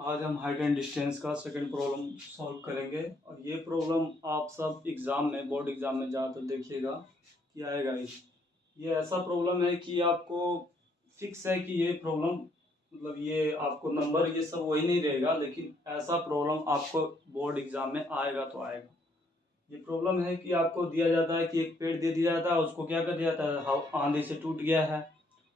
आज हम height and distance का सेकंड प्रॉब्लम सॉल्व करेंगे और ये प्रॉब्लम आप सब एग्ज़ाम में बोर्ड एग्ज़ाम में ज़्यादातर देखिएगा कि आएगा ही। ये ऐसा प्रॉब्लम है कि आपको फिक्स है कि ये प्रॉब्लम मतलब ये आपको नंबर ये सब वही नहीं रहेगा, लेकिन ऐसा प्रॉब्लम आपको बोर्ड एग्ज़ाम में आएगा तो आएगा। ये प्रॉब्लम है कि आपको दिया जाता है कि एक पेड़ दे दिया जाता है, उसको क्या कर दिया जाता है, आंधी से टूट गया है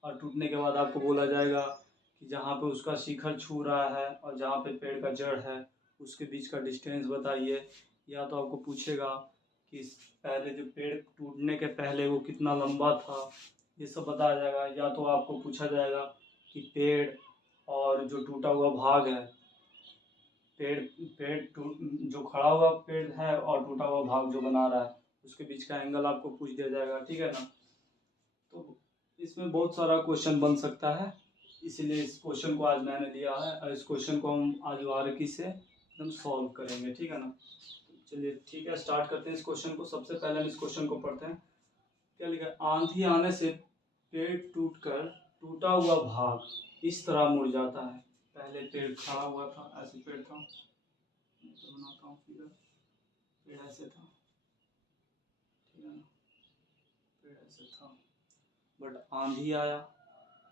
और टूटने के बाद आपको बोला जाएगा कि जहाँ पे उसका शिखर छू रहा है और जहाँ पे पेड़ का जड़ है उसके बीच का डिस्टेंस बताइए। या तो आपको पूछेगा कि पहले जो पेड़ टूटने के पहले वो कितना लंबा था, ये सब बताया जाएगा। या तो आपको पूछा जाएगा कि पेड़ और जो टूटा हुआ भाग है, पेड़ पेड़ टूट जो खड़ा हुआ पेड़ है और टूटा हुआ भाग जो बना रहा है उसके बीच का एंगल आपको पूछ दिया जाएगा, ठीक है ना। तो इसमें बहुत सारा क्वेश्चन बन सकता है, इसीलिए इस क्वेश्चन को आज मैंने लिया है और इस क्वेश्चन को हम आज बारीकी से एकदम सॉल्व करेंगे, ठीक है ना। तो चलिए ठीक है, स्टार्ट करते हैं इस क्वेश्चन को। सबसे पहले हम इस क्वेश्चन को पढ़ते हैं। क्या लिखा है, आंधी आने से पेड़ टूटकर टूटा हुआ भाग इस तरह मुड़ जाता है। पहले पेड़ खड़ा हुआ था, ऐसे पेड़ था, मैं तो बनाता हूँ फिगर। पेड़ ऐसे था, ठीक है ना, पेड़ ऐसे था, बट आंधी आया।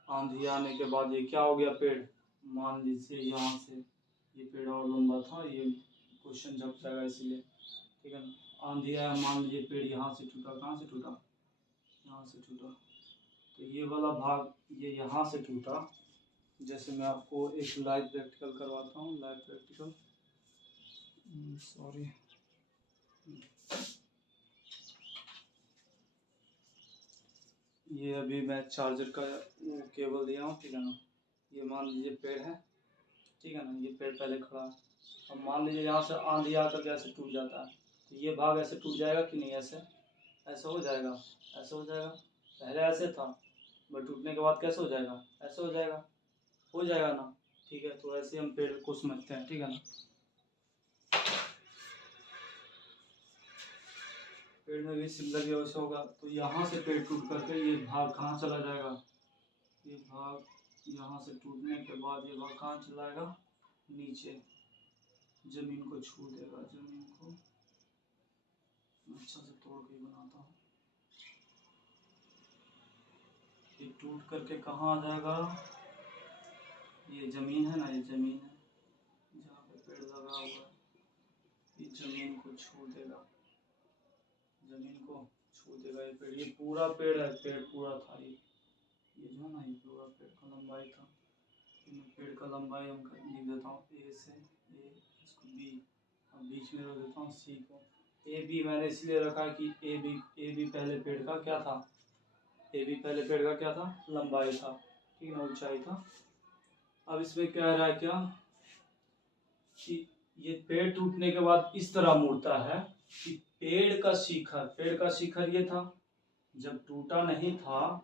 आंधी आने के बाद ये क्या हो गया, पेड़ मान लीजिए यहाँ से ये पेड़ और लंबा था, ये क्वेश्चन जब जाएगा इसीलिए, ठीक है ना। आंधी आया, मान लीजिए पेड़ यहाँ से टूटा, कहाँ से टूटा, यहाँ से टूटा, तो ये वाला भाग ये यहाँ से टूटा। जैसे मैं आपको एक लाइव प्रैक्टिकल करवाता हूँ, लाइव प्रैक्टिकल, सॉरी, ये अभी मैं चार्जर का वो केबल दिया हूँ, ठीक है ना। ये मान लीजिए पेड़ है, ठीक है ना, ये पेड़ पहले खड़ा है। अब मान लीजिए यहाँ से आंधी आकर ऐसे टूट जाता है, तो ये भाग ऐसे टूट जाएगा कि नहीं, ऐसे ऐसे हो जाएगा, ऐसे हो जाएगा। पहले ऐसे था बट टूटने के बाद कैसे हो जाएगा, ऐसे हो जाएगा ना, ठीक है। तो ऐसे हम पेड़ को समझते हैं, ठीक है ना। पेड़ में भी सिमिलर वैसे होगा। तो यहाँ से पेड़ टूट करके ये भाग कहाँ चला जाएगा, ये भाग यहाँ से टूटने के बाद ये भाग कहाँ चला जाएगा, नीचे जमीन को छू देगा। जमीन को अच्छा से तोड़ के बनाता हूँ। ये टूट करके कहाँ आ जाएगा, ये ज़मीन है ना, ये ज़मीन है जहाँ पे पेड़ लगा हुआ है, ये ज़मीन को छू देगा, ज़मीन को छू देगा ये पेड़। ये पूरा पेड़ है, पेड़ पूरा था ये जो है ना, ये पूरा पेड़ का लंबाई था। पेड़ का लंबाई हम लिख देता हूँ, ए से ए, इसको बी, अब बीच में रख देता हूँ सी को। ए बी मैंने इसलिए रखा कि ए बी पहले पेड़ का क्या था, ए बी पहले पेड़ का क्या था, लंबाई था, ठीक है ना, ऊंचाई था। अब इसमें कह रहा है क्या कि ये पेड़ टूटने के बाद इस तरह मुड़ता है कि पेड़ का शिखर ये था, जब टूटा नहीं था,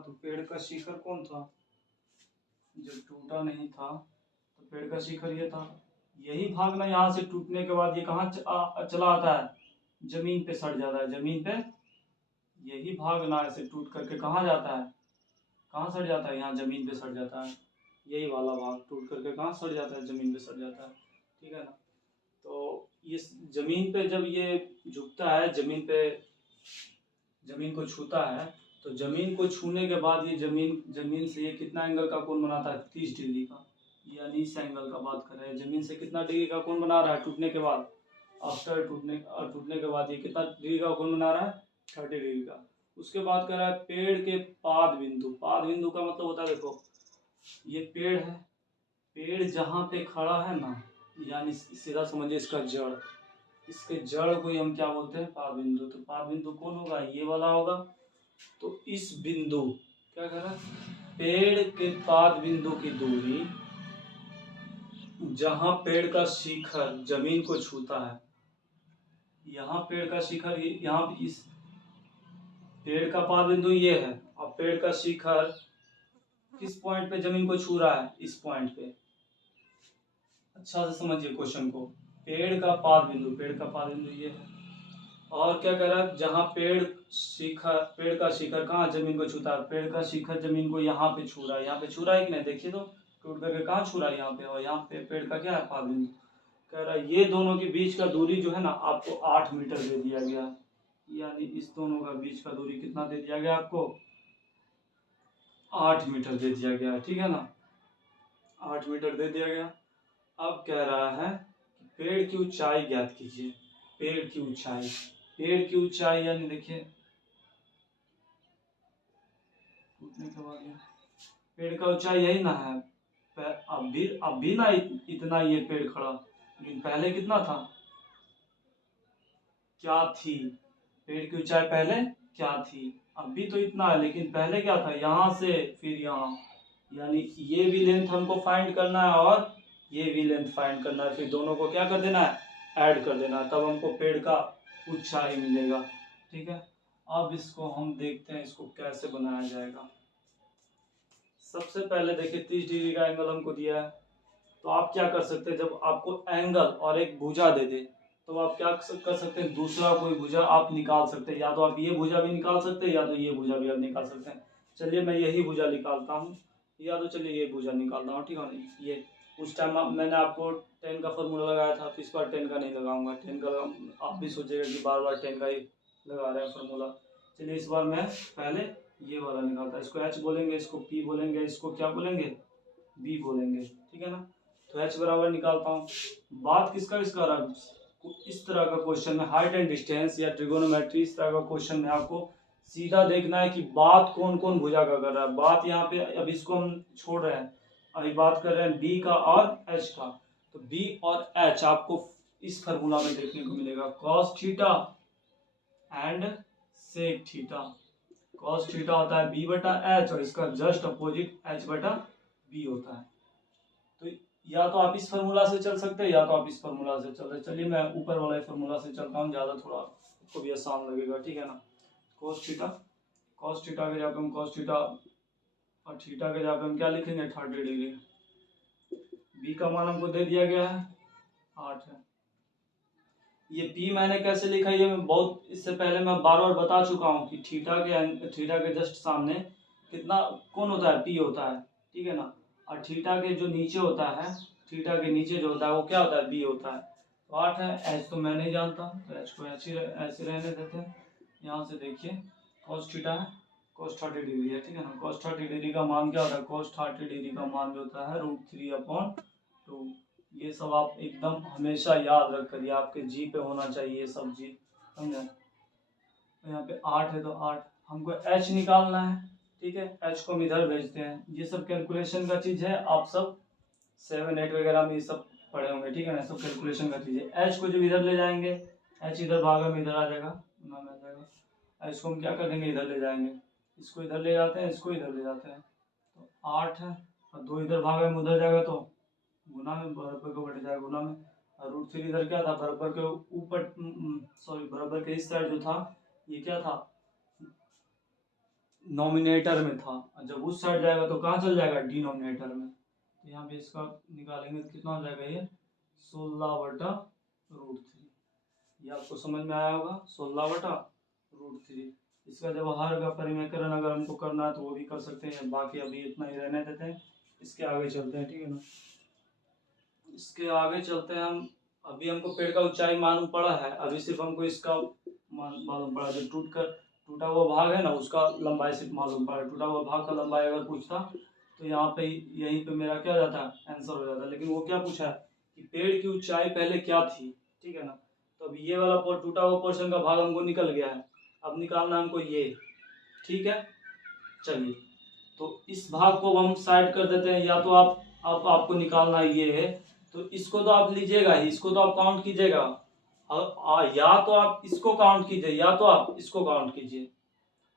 तो पेड़ का शिखर कौन था, जब टूटा नहीं था तो पेड़ का शिखर ये था। यही भाग ना यहाँ से टूटने के बाद ये कहाँ चला आता है, जमीन पे सड़ जाता है, जमीन पे। यही भाग ना ऐसे टूट करके कहाँ जाता है, कहाँ सड़ जाता है, यहाँ जमीन पे सड़ जाता है। यही वाला भाग टूट करके कहाँ सड़ जाता है, जमीन पे सड़ जाता है, ठीक है ना। तो ये जमीन पे जब ये झुकता है, जमीन को छूता है, तो जमीन को छूने के बाद ये जमीन से ये कितना एंगल का कोण बनाता है, 30 डिग्री का। यानी इस एंगल का बात कर रहे हैं, जमीन से कितना डिग्री का कोण बना रहा है टूटने के बाद, आफ्टर टूटने के बाद ये कितना डिग्री का कोण बना रहा है, 30 डिग्री का। उसके बाद कह रहा है पेड़ के पाद बिंदु का मतलब होता है, देखो ये पेड़ है, पेड़ जहाँ पे खड़ा है ना, यानी सीधा समझिए इसका जड़, इसके जड़ को ही हम क्या बोलते हैं, पाद बिंदु। तो पाद बिंदु कौन होगा, ये वाला होगा। तो इस बिंदु, क्या कह रहा है, पेड़ के पाद बिंदु की दूरी, जहां पेड़ का शिखर जमीन को छूता है, यहाँ पेड़ का शिखर, यहाँ इस पेड़ का पाद बिंदु ये है और पेड़ का शिखर किस पॉइंट पे जमीन को छू रहा है, इस पॉइंट पे। अच्छा से समझिए क्वेश्चन को, पेड़ का पाद बिंदु ये है। और क्या कह रहा है, जहाँ पेड़ का शिखर कहाँ जमीन को छूता है, पेड़ का शिखर जमीन को यहाँ पे छू रहा है, यहाँ पे छू रहा है कि नहीं, देखिए तो टूट करके कहाँ छू रहा है, यहाँ पे, और यहाँ पे पेड़ का क्या है, फालिंग। कह रहा है ये दोनों के बीच का दूरी जो है ना आपको 8 मीटर दे दिया गया, यानी इस दोनों का बीच का दूरी कितना दे दिया गया आपको, 8 मीटर दे दिया गया, ठीक है ना, 8 मीटर दे दिया गया। अब कह रहा है कि पेड़ की ऊंचाई ज्ञात कीजिए, पेड़ की ऊंचाई, पेड़ की ऊंचाई यानी देखिए टूटने के बाद पेड़ का ऊंचाई यही ना है, अब भी ना इतना ये पेड़ खड़ा, लेकिन पहले कितना था, क्या थी, पेड़ की ऊंचाई पहले क्या थी, अब भी तो इतना है, लेकिन पहले क्या था, यहाँ से फिर यहाँ, यानी ये भी लेंथ हमको फाइंड करना है और ये भी लेंथ फाइंड करना है, फिर दोनों को क्या कर देना है, ऐड कर देना है, तब हमको पेड़ का ऊंचाई मिलेगा, ठीक है। अब इसको हम देखते हैं इसको कैसे बनाया जाएगा। सबसे पहले देखिए 30 डिग्री का एंगल हमको दिया है, तो आप क्या कर सकते हैं, जब आपको एंगल और एक भुजा दे दे तो आप क्या कर सकते हैं, दूसरा कोई भुजा आप निकाल सकते हैं, या तो आप ये भुजा भी निकाल सकते हैं या तो ये भुजा भी आप निकाल सकते हैं। चलिए मैं यही भुजा निकालता हूँ, या तो चलिए ये भुजा निकालता हूँ, ठीक है ना। ये उस टाइम मैंने आपको 10 का फॉर्मूला लगाया था, तो इस बार 10 का नहीं लगाऊंगा, 10 का आप भी सोचेगा कि बार बार 10 का ही लगा रहे हैं फॉर्मूला। चलिए इस बार मैं पहले ये वाला निकालता, इसको एच बोलेंगे, इसको पी बोलेंगे, इसको क्या बोलेंगे, बी बोलेंगे, ठीक है ना। तो एच बराबर निकालता हूँ, बात किसका किसका रहा, इस तरह का क्वेश्चन में हाइट एंड डिस्टेंस या ट्रिगोनोमेट्री, इस तरह का क्वेश्चन में आपको सीधा देखना है कि बात कौन कौन भुजा का कर रहा है। बात यहाँ पे अब इसको हम छोड़ रहे हैं, अभी बात कर रहे हैं बी का और एच का, तो बी और एच आपको इस फार्मूला में देखने को मिलेगा, cos theta and sec theta. Cos theta होता है बी बटा एच और इसका जस्ट अपोजिट एच बटा बी होता है। तो या तो आप इस फार्मूला से चल सकते हैं या तो आप इस फार्मूला से चल रहे, चलिए मैं ऊपर वाले फार्मूला से चलता हूँ, ज़्यादा थोड़ा आपको भी आसान लगेगा, ठीक है ना। cos थीटा, cos थीटा के जगह हम cos थीटा और थीटा के जगह हम क्या लिखेंगे 30 डिग्री। बी का मान हमको दे दिया गया है 8 है। ये पी मैंने कैसे लिखा, ये मैं बहुत इससे पहले मैं बार बार बता चुका हूँ कि थीटा के जस्ट सामने कितना कौन होता है, पी होता है, ठीक है ना। और थीटा के जो नीचे होता है, थीटा के नीचे जो होता है वो क्या होता है, बी होता है। तो 8 है, एच तो मैं नहीं जानता, तो एच को ऐसे रहने देते हैं। यहाँ से देखिए cos थीटा है, cos 30 डिग्री है, ठीक है ना। cos 30 डिग्री का मान क्या होता है, cos 30 डिग्री का मान जो होता है √3/2। ये सब आप एकदम हमेशा याद रख करिए, आपके जी पे होना चाहिए ये सब जी, समझे। तो यहाँ पे 8 है, तो 8 हमको एच निकालना है, ठीक है। एच को हम इधर भेजते हैं, ये सब कैलकुलेशन का चीज़ है, आप सब 7 8 वगैरह में ये सब पढ़े होंगे, ठीक है ना। सब कैलकुलेशन का चीज़ है। एच को जब इधर ले जाएंगे, एच इधर भागा में इधर आ जाएगा, गुना में आ जाएगा। एच को हम क्या कर देंगे, इधर ले जाएंगे, इसको इधर ले जाते हैं, इसको इधर ले जाते हैं, तो 8 है और 2 इधर भागा में उधर जाएगा, तो गुना में बराबर को बढ़ जाएगा गुना में। और √3 इधर क्या था, बराबर के ऊपर, सॉरी बराबर के इस साइड जो था ये क्या था, नॉमिनेटर में था, और जब उस साइड जाएगा तो कहाँ चल जाएगा, डिनोमिनेटर में। तो यहाँ पे इसका निकालेंगे तो कितना हो जाएगा, ये 16/√3। ये आपको समझ में आया होगा, 16/√3। इसका जब हर का परिमेयकरण अगर हमको करना है तो वो भी कर सकते हैं, बाकी अभी इतना ही रहने देते हैं, इसके आगे चलते हैं, ठीक है ना। इसके आगे चलते हैं हम, अभी हमको पेड़ का ऊंचाई मालूम पड़ा है, अभी सिर्फ हमको इसका मालूम पड़ा, जो टूटा हुआ भाग है ना उसका लंबाई सिर्फ मालूम पड़ा। टूटा हुआ भाग का लंबाई अगर पूछता तो यहाँ पे यहीं पे मेरा क्या हो जाता है, आंसर हो जाता है। लेकिन वो क्या पूछा है कि पेड़ की ऊंचाई पहले क्या थी, ठीक है ना। तो अभी ये वाला टूटा हुआ पोर्शन का भाग हमको निकल गया है, अब निकालना हमको ये, ठीक है। चलिए तो इस भाग को हम साइड कर देते हैं, या तो आपको निकालना ये है, तो इसको तो आप लीजिएगा ही, इसको तो आप काउंट कीजिएगा, या तो आप इसको काउंट कीजिए या तो आप इसको काउंट कीजिए।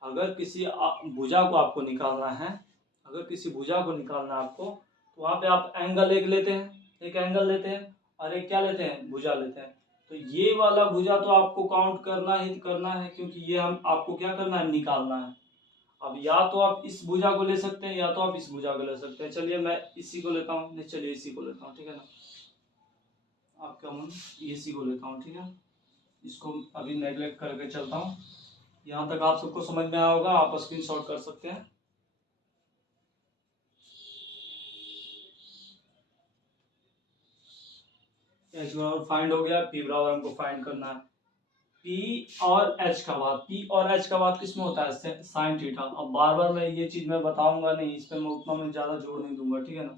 अगर किसी भुजा को आपको निकालना है, अगर किसी भुजा को निकालना है आपको, तो वहाँ पे आप एंगल एक लेते हैं, एक एंगल लेते हैं और एक क्या लेते हैं, भुजा लेते हैं। तो ये वाला भुजा तो आपको काउंट करना ही करना है, क्योंकि ये हम आपको क्या करना है, निकालना है। अब या तो आप इस भुजा को ले सकते हैं या तो आप इस भुजा को ले सकते हैं। चलिए मैं इसी को लेता हूँ, नहीं चलिए इसी को लेता हूँ, ठीक है ना। आपका मन इसी को लेता हूँ, ठीक है। इसको अभी नेगलेक्ट करके चलता हूँ। यहाँ तक आप सबको समझ में आया होगा, आप स्क्रीनशॉट कर सकते हैं। एच बराबर फाइंड हो गया, पी बराबर हमको फाइंड करना है पी और एच का बाद। पी और एच का बाद किसमें होता है, साइन थीटा। अब बार बार मैं ये चीज मैं बताऊंगा नहीं, इस पर मैं उतना मैं ज्यादा जोर नहीं दूंगा, ठीक है ना।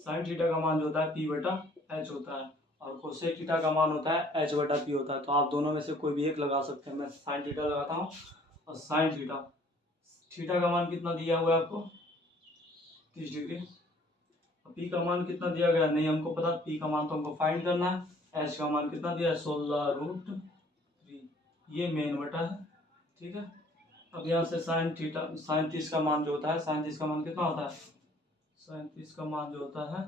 साइन थीटा का मान जो होता है पी बटा एच होता है, और कोसेक थीटा का मान होता है एच बटा पी होता है। तो आप दोनों में से कोई भी एक लगा सकते हैं। मैं साइन थीटा लगाता हूँ, और साइन थीटा, थीटा का मान कितना दिया हुआ है आपको, 30 डिग्री। पी का मान कितना दिया गया नहीं हमको पता, पी का मान तो हमको फाइंड करना है। एच का मान कितना दिया है, 16√3, ये मेन बटा है, ठीक है। अब यहाँ से साइन थीटा, साइन 30 का मान जो होता है, साइन 30 का मान कितना होता है, साइन 30 का मान जो होता है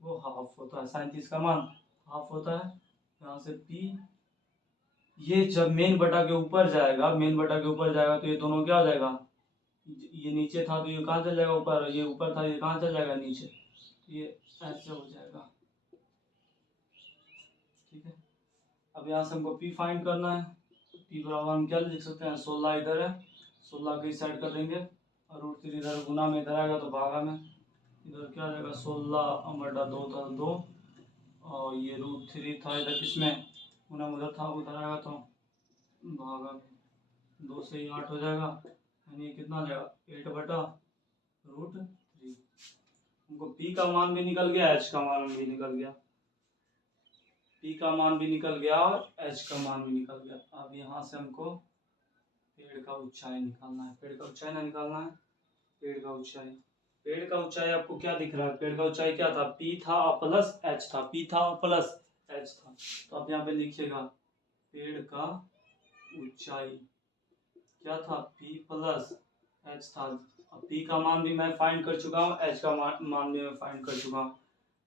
वो हाफ होता है। साइन 30 का मान हाफ होता है। यहाँ से पी, ये जब मेन बटा के ऊपर जाएगा, मेन बटा के ऊपर जाएगा तो ये दोनों क्या हो जाएगा, ये नीचे था तो ये कहाँ चल जाएगा ऊपर, ये ऊपर था ये कहाँ चल जाएगा नीचे, तो ये ऐसे हो जाएगा, ठीक है। अब यहाँ से हमको पी फाइंड करना है। पी बराबर हम क्या लिख सकते हैं, 16 इधर है, 16 की साइड कर देंगे, और √3 इधर गुना में इधर आएगा तो भागा में, इधर क्या आ जाएगा 16/2 था 2, और ये √3 था इधर किसमें गुना में उधर था, उधर आएगा तो भागा में, 2 से ही 8 हो जाएगा, यानी कितना आ जाएगा 8/√3। हमको पी का मान भी निकल गया, एच का मान भी निकल गया, पी का मान भी निकल गया और एच का मान भी निकल गया। अब यहाँ से हमको पेड़ का ऊंचाई निकालना है, पेड़ का ऊंचाई ना निकालना है, पेड़ का ऊंचाई, पेड़ का ऊंचाई आपको क्या दिख रहा है, पेड़ का ऊंचाई क्या था, पी था और प्लस एच था, पी था और प्लस एच था। तो आप यहाँ पे लिखिएगा पेड़ का ऊंचाई क्या था, पी प्लस एच था। अब पी का मान भी मैं फाइंड कर चुका हूँ, एच का मान भी मैं फाइंड कर चुका हूँ।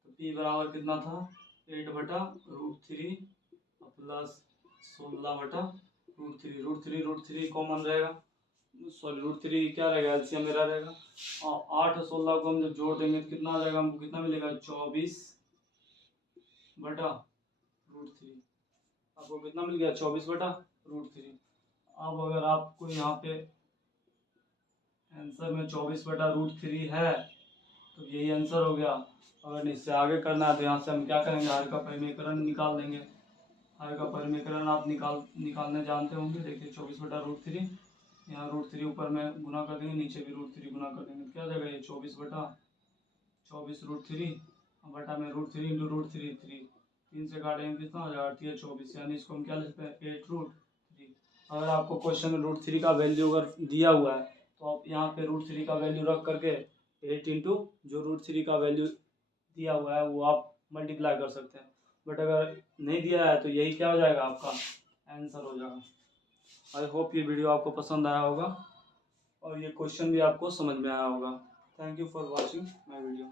तो पी बराबर कितना था, 8/√3 प्लस 16/√3, √3 कॉमन रहेगा, सॉरी √3 क्या रहेगा, एलसीएम मेरा रहेगा, और 8 और 16 को हम जब जोड़ देंगे तो कितना आ जाएगा, हमको कितना मिलेगा, 24/√3। आपको कितना मिल गया, 24/√3। अब अगर आपको यहाँ पे आंसर में 24/√3 है तो यही आंसर हो गया। अगर इससे आगे करना है तो यहाँ से हम क्या करेंगे, आर का परिमीकरण निकाल देंगे। आर का परिमीकरण आप निकालने जानते होंगे। देखिए 24/√3, यहाँ √3 ऊपर में गुना कर देंगे, नीचे भी √3 गुना कर देंगे, क्या जाएगा ये 24/24 बटा में √3 इंटू √3, 3 से काटेंगे कितना हो जाएगा, 24, यानी इसको हम क्या लिखते हैं 8√3। अगर आपको क्वेश्चन में √3 का वैल्यू अगर दिया हुआ है तो आप यहाँ पे √3 का वैल्यू रख करके 8 इंटू जो √3 का वैल्यू दिया हुआ है वो आप मल्टीप्लाई कर सकते हैं। बट अगर नहीं दिया है तो यही क्या हो जाएगा, आपका आंसर हो जाएगा। आई होप ये वीडियो आपको पसंद आया होगा और ये क्वेश्चन भी आपको समझ में आया होगा। Thank you for watching my video.